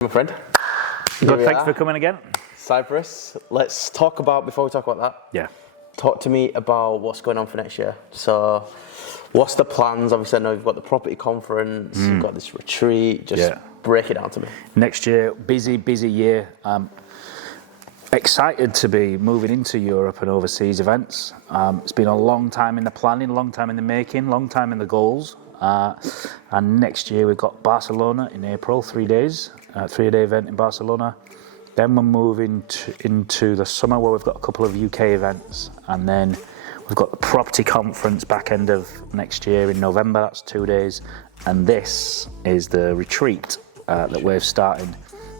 My friend. Good, thanks for coming again. Cyprus. Let's talk about, before we talk about that, talk to me about what's going on for next year. So, what's the plans? Obviously, I know you've got the property conference, you've got this retreat. Just break it down to me. Next year, busy year. Excited to be moving into Europe and overseas events. It's been a long time in the planning, long time in the making, long time in the goals. And next year we've got Barcelona in April, 3 days, 3-day event in Barcelona. Then we're moving into the summer where we've got a couple of UK events, and then we've got the property conference back end of next year in November. That's 2 days, and this is the retreat that we're starting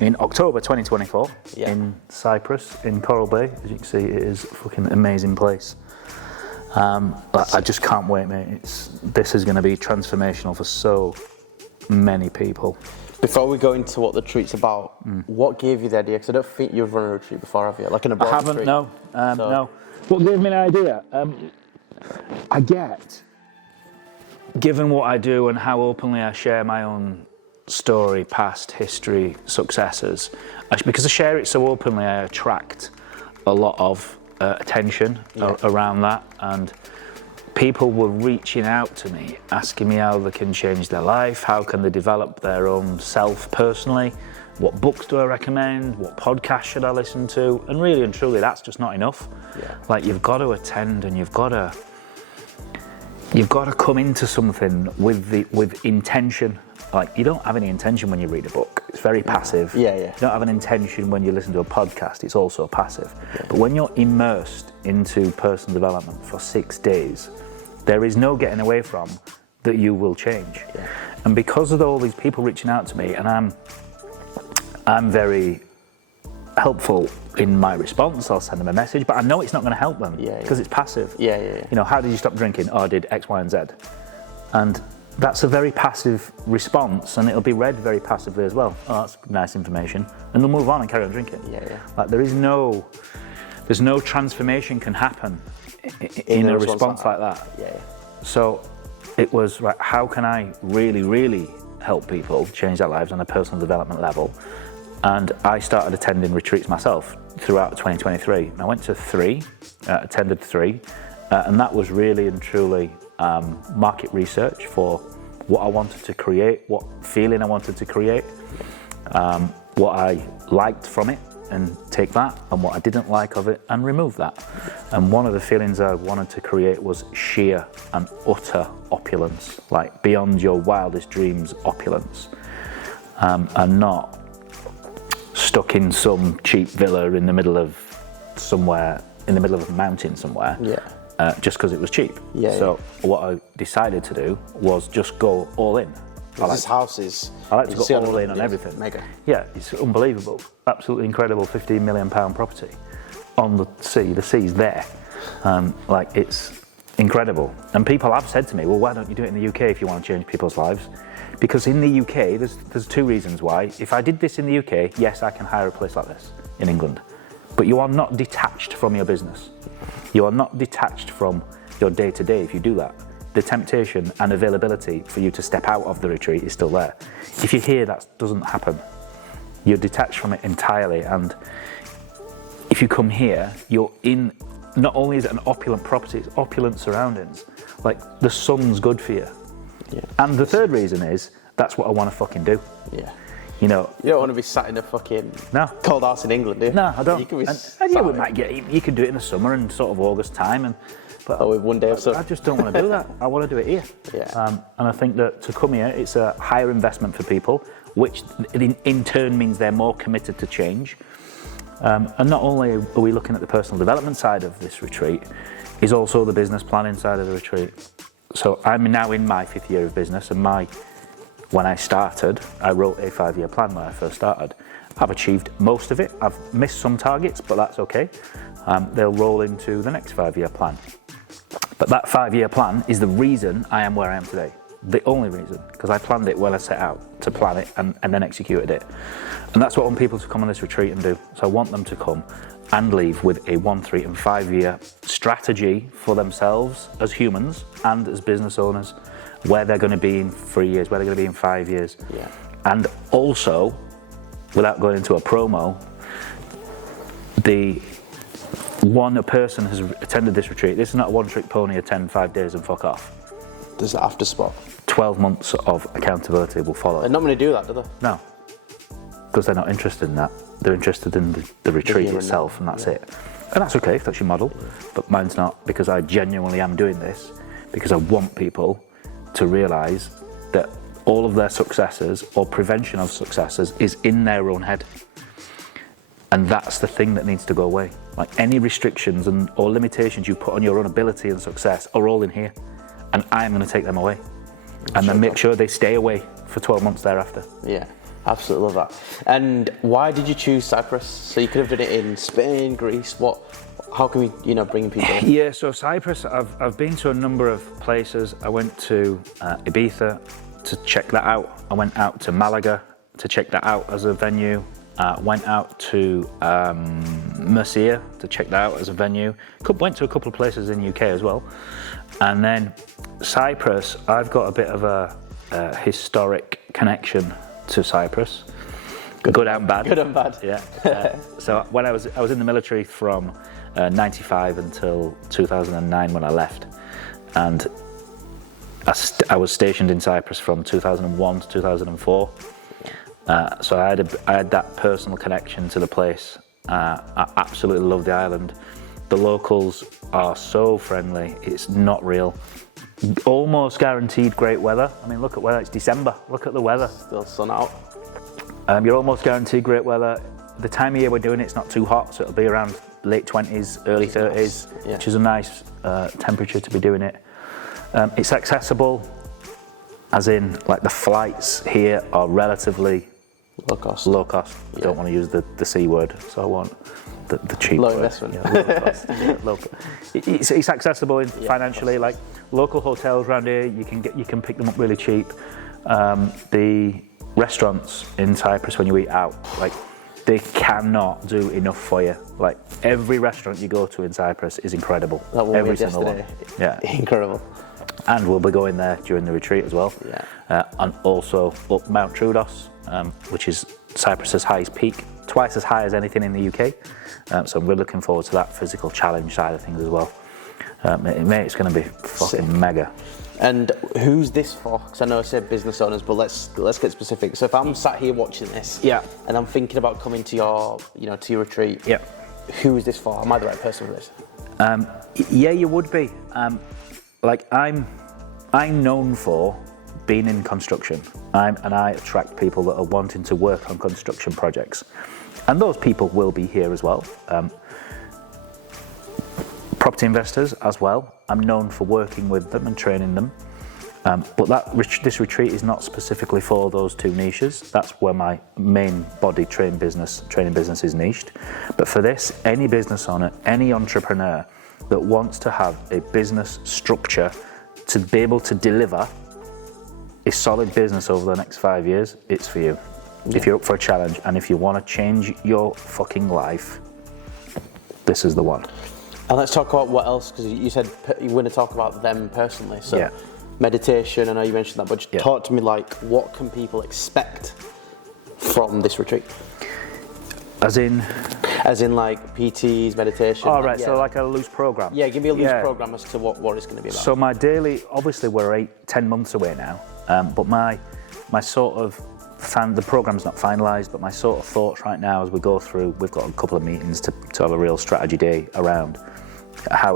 in October 2024 in Cyprus, in Coral Bay. As you can see, it is a fucking amazing place. But I just can't wait, mate. This is going to be transformational for so many people. Before we go into what the retreat's about, what gave you the idea? Because I don't think you've run a retreat before, have you? Like an abroad retreat? I haven't, no. No. What gave me an idea? I get, given what I do and how openly I share my own story, past, history, successes, because I share it so openly, I attract a lot of attention around that, and people were reaching out to me asking me how they can change their life, how can they develop their own self personally, what books do I recommend, what podcasts should I listen to, and really and truly that's just not enough. Like, you've got to attend, and you've got to come into something with intention. Like, you don't have any intention when you read a book. It's very passive. You don't have an intention when you listen to a podcast. It's also passive. But when you're immersed into personal development for 6 days, there is no getting away from that you will change. And because of all these people reaching out to me, and I'm very helpful in my response, I'll send them a message, but I know it's not going to help them because it's passive. You know, how did you stop drinking? Oh, I did X, Y, and Z. And that's a very passive response, and it'll be read very passively as well. Oh, that's nice information, and they'll move on and carry on drinking. Like, there's no transformation can happen in a response like that. So it was, right, how can I really help people change their lives on a personal development level? And I started attending retreats myself throughout 2023. And I went to 3, attended 3, and that was really and truly market research for what I wanted to create, what feeling I wanted to create, what I liked from it, and take that, and what I didn't like of it, and remove that. And one of the feelings I wanted to create was sheer and utter opulence, like beyond your wildest dreams opulence, and not stuck in some cheap villa in the middle of somewhere, in the middle of a mountain somewhere. Just because it was cheap. So what I decided to do was just go all in. This house is... I like to go all in on everything. Mega. Yeah, it's unbelievable. Absolutely incredible £15 million property on the sea. The sea's there. Like, it's incredible. And people have said to me, well, why don't you do it in the UK if you want to change people's lives? Because in the UK, there's 2 reasons why. If I did this in the UK, yes, I can hire a place like this in England. But you are not detached from your business. You are not detached from your day-to-day if you do that. The temptation and availability for you to step out of the retreat is still there. If you're here, that doesn't happen. You're detached from it entirely, and if you come here, you're in, not only is it an opulent property, it's opulent surroundings. Like, the sun's good for you. And the third reason is, that's what I want to fucking do. You know, you don't want to be sat in a fucking cold house in England, do you? No, I don't. You can be we might you could do it in the summer and sort of August time, but one day or so. I just don't want to do that. I want to do it here. And I think that to come here, it's a higher investment for people, which in turn means they're more committed to change. And not only are we looking at the personal development side of this retreat, is also the business planning side of the retreat. So I'm now in my 5th year of business, and when I started, I wrote a 5-year plan when I first started. I've achieved most of it. I've missed some targets, but that's okay. They'll roll into the next 5-year plan. But that 5-year plan is the reason I am where I am today. The only reason, because I planned it when I set out to plan it and then executed it. And that's what I want people to come on this retreat and do. So I want them to come and leave with a 1, 3 and 5-year strategy for themselves as humans and as business owners, where they're going to be in 3 years, where they're going to be in 5 years. And also without going into a promo, a person has attended this retreat. This is not a one-trick pony, attend 5 days and fuck off. There's the after spot. 12 months of accountability will follow. They're not going to do that, do they? No, because they're not interested in that. They're interested in the retreat itself, and that's it. And that's okay if that's your model, but mine's not, because I genuinely am doing this because I want people to realise that all of their successes or prevention of successes is in their own head. And that's the thing that needs to go away. Like any restrictions or limitations you put on your own ability and success are all in here. And I'm going to take them away. And then make sure they stay away for 12 months thereafter. Yeah, absolutely love that. And why did you choose Cyprus? So you could have done it in Spain, Greece. How can we, bring people in? Yeah, so Cyprus, I've been to a number of places. I went to Ibiza to check that out. I went out to Malaga to check that out as a venue. Went out to Murcia to check that out as a venue. Went to a couple of places in the UK as well. And then Cyprus, I've got a bit of a historic connection to Cyprus. Good and bad. Good and bad. Yeah. So when I was in the military from 95 until 2009 when I left. And I was stationed in Cyprus from 2001 to 2004. So I had that personal connection to the place. I absolutely love the island. The locals are so friendly, it's not real. Almost guaranteed great weather. I mean, look at weather, it's December, look at the weather. Still sun out. You're almost guaranteed great weather. The time of year we're doing it's not too hot, so it'll be around late 20s, early 30s, which is a nice temperature to be doing it. It's accessible, as in like the flights here are relatively low cost. I don't want to use the C word, so I want the cheap low word. Investment. Yeah, low cost. It's accessible financially. Like local hotels around here, you can pick them up really cheap. The restaurants in Cyprus, when you eat out, like they cannot do enough for you. Like every restaurant you go to in Cyprus is incredible. That one every single one. Yeah, incredible. And we'll be going there during the retreat as well. Yeah. And also up Mount Troodos, which is Cyprus's highest peak, twice as high as anything in the UK. So we're looking forward to that physical challenge side of things as well. Mate, it's going to be fucking mega. And who's this for? Because I know I said business owners, but let's get specific. So if I'm sat here watching this, and I'm thinking about coming to your, to your retreat, who is this for? Am I the right person for this? Yeah, you would be. Like I'm known for being in construction, and I attract people that are wanting to work on construction projects, and those people will be here as well. Property investors as well. I'm known for working with them and training them, but this retreat is not specifically for those two niches. That's where my main body training business is niched. But for this, any business owner, any entrepreneur that wants to have a business structure to be able to deliver a solid business over the next 5 years, it's for you. Yeah. If you're up for a challenge and if you want to change your fucking life, this is the one. And let's talk about what else, because you said you were going to talk about them personally. So meditation, I know you mentioned that, but just talk to me like, what can people expect from this retreat? As in like PTs, meditation. Oh, right, so like a loose program. Yeah, give me a loose program as to what it's going to be about. So my daily, obviously we're 10 months away now, but my sort of, the program's not finalised, but my sort of thoughts right now as we go through, we've got a couple of meetings to have a real strategy day around how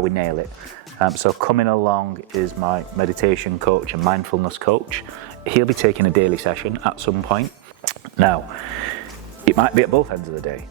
we nail it. So coming along is my meditation coach and mindfulness coach. He'll be taking a daily session at some point. Now, it might be at both ends of the day.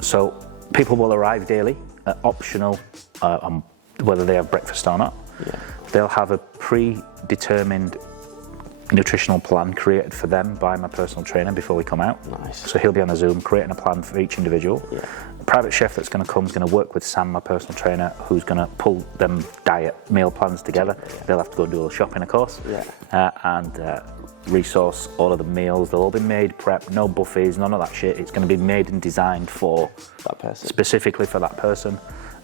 So people will arrive daily, optional on whether they have breakfast or not. Yeah. They'll have a predetermined nutritional plan created for them by my personal trainer before we come out. Nice. So he'll be on a Zoom creating a plan for each individual. Yeah. A private chef that's going to come is going to work with Sam, my personal trainer, who's going to pull them diet meal plans together. Yeah. They'll have to go and do a little shopping, of course, and resource all of the meals. They'll all be made, prepped, no buffets, none of that shit. It's going to be made and designed for that person, specifically for that person,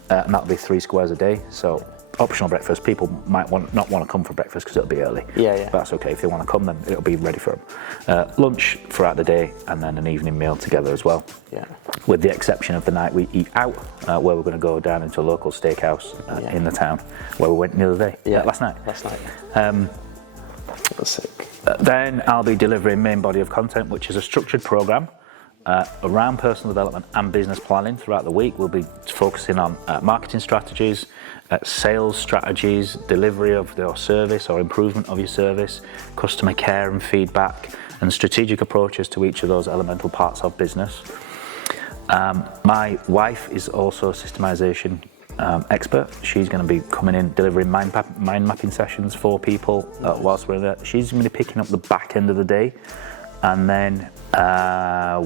and that'll be 3 squares a day. So optional breakfast. People might not want to come for breakfast because it'll be early. Yeah. But that's okay. If they want to come, then it'll be ready for them. Lunch throughout the day, and then an evening meal together as well. Yeah. With the exception of the night we eat out, where we're going to go down into a local steakhouse in the town, where we went the other day. Yeah. Last night. That's sick. Then I'll be delivering main body of content, which is a structured program around personal development and business planning throughout the week. We'll be focusing on marketing strategies, sales strategies, delivery of your service or improvement of your service, customer care and feedback, and strategic approaches to each of those elemental parts of business. My wife is also a systemization expert. She's going to be coming in, delivering mind mapping sessions for people whilst we're in there. She's going to be picking up the back end of the day, and then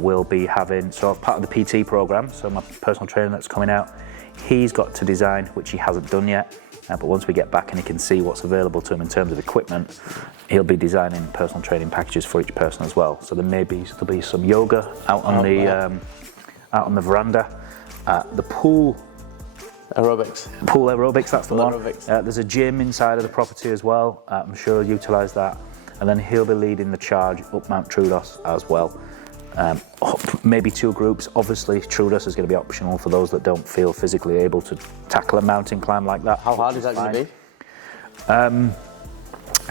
we'll be having, so part of the PT program, so my personal trainer that's coming out, he's got to design, which he hasn't done yet, but once we get back and he can see what's available to him in terms of equipment, he'll be designing personal training packages for each person as well. So there'll be some yoga out on the veranda, the pool aerobics, that's the one. There's a gym inside of the property as well. I'm sure he'll utilise that. And then he'll be leading the charge up Mount Troodos as well. Maybe 2 groups. Obviously, Troodos is going to be optional for those that don't feel physically able to tackle a mountain climb like that. How hard is that going to be?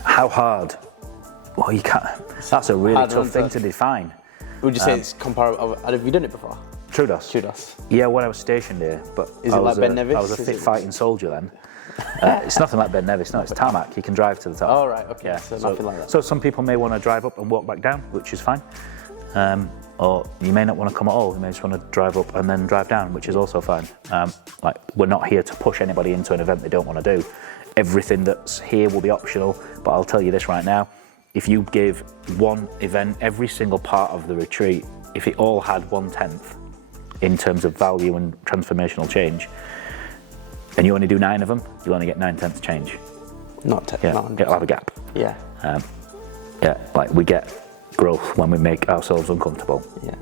How hard? Well, you can't. That's a really tough thing to define. Would you say it's comparable? Have you done it before? Troodos. Yeah, when I was stationed here, but is it like Ben Nevis? I was a fit fighting soldier then. It's nothing like Ben Nevis. No, it's tarmac. You can drive to the top. Oh right, okay. Yeah, so nothing like that. So some people may want to drive up and walk back down, which is fine. Or you may not want to come at all. You may just want to drive up and then drive down, which is also fine. Like, we're not here to push anybody into an event they don't want to do. Everything that's here will be optional, but I'll tell you this right now. If you give one event, every single part of the retreat, if it all had 1/10 in terms of value and transformational change, and you only do 9 of them, you'll only get 9/10 change. Not 10. Yeah, it'll have a gap. Yeah. Like we get growth when we make ourselves uncomfortable. Yeah.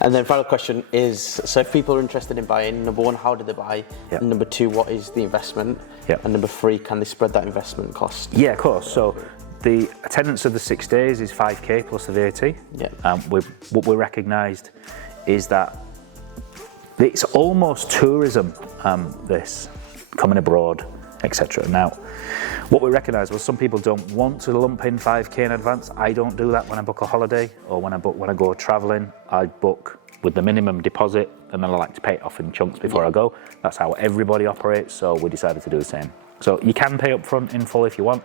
And then final question is, so if people are interested in buying, number 1, how do they buy? Yep. And number 2, what is the investment? Yep. And number 3, can they spread that investment cost? Yeah, of course. So the attendance of the 6 days is 5k plus the VAT. Yeah. What we recognised is that it's almost tourism, this, coming abroad, etc. Now, what we recognised was some people don't want to lump in 5k in advance. I don't do that when I book a holiday, or when I go travelling. I book with the minimum deposit, and then I like to pay it off in chunks before I go. That's how everybody operates, so we decided to do the same. So you can pay up front in full if you want,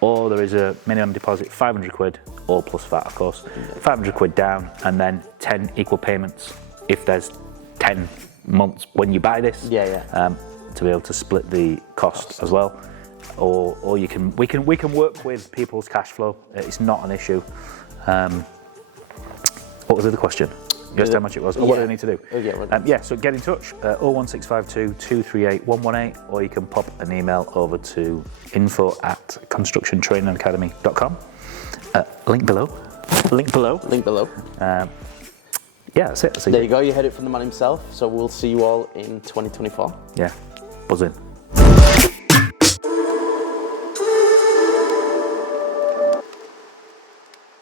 or there is a minimum deposit, 500 quid, all plus VAT of course, 500 quid down, and then 10 equal payments if there's 10 months when you buy this, to be able to split the cost as well. Or we can work with people's cash flow. It's not an issue. What was the other question? Just how much it was. Or what do I need to do? So get in touch, 01652 238 118, or you can pop an email over to info@constructiontrainingacademy.com. Link below. That's it. There you go, you heard it from the man himself. So we'll see you all in 2024. Yeah, buzzing.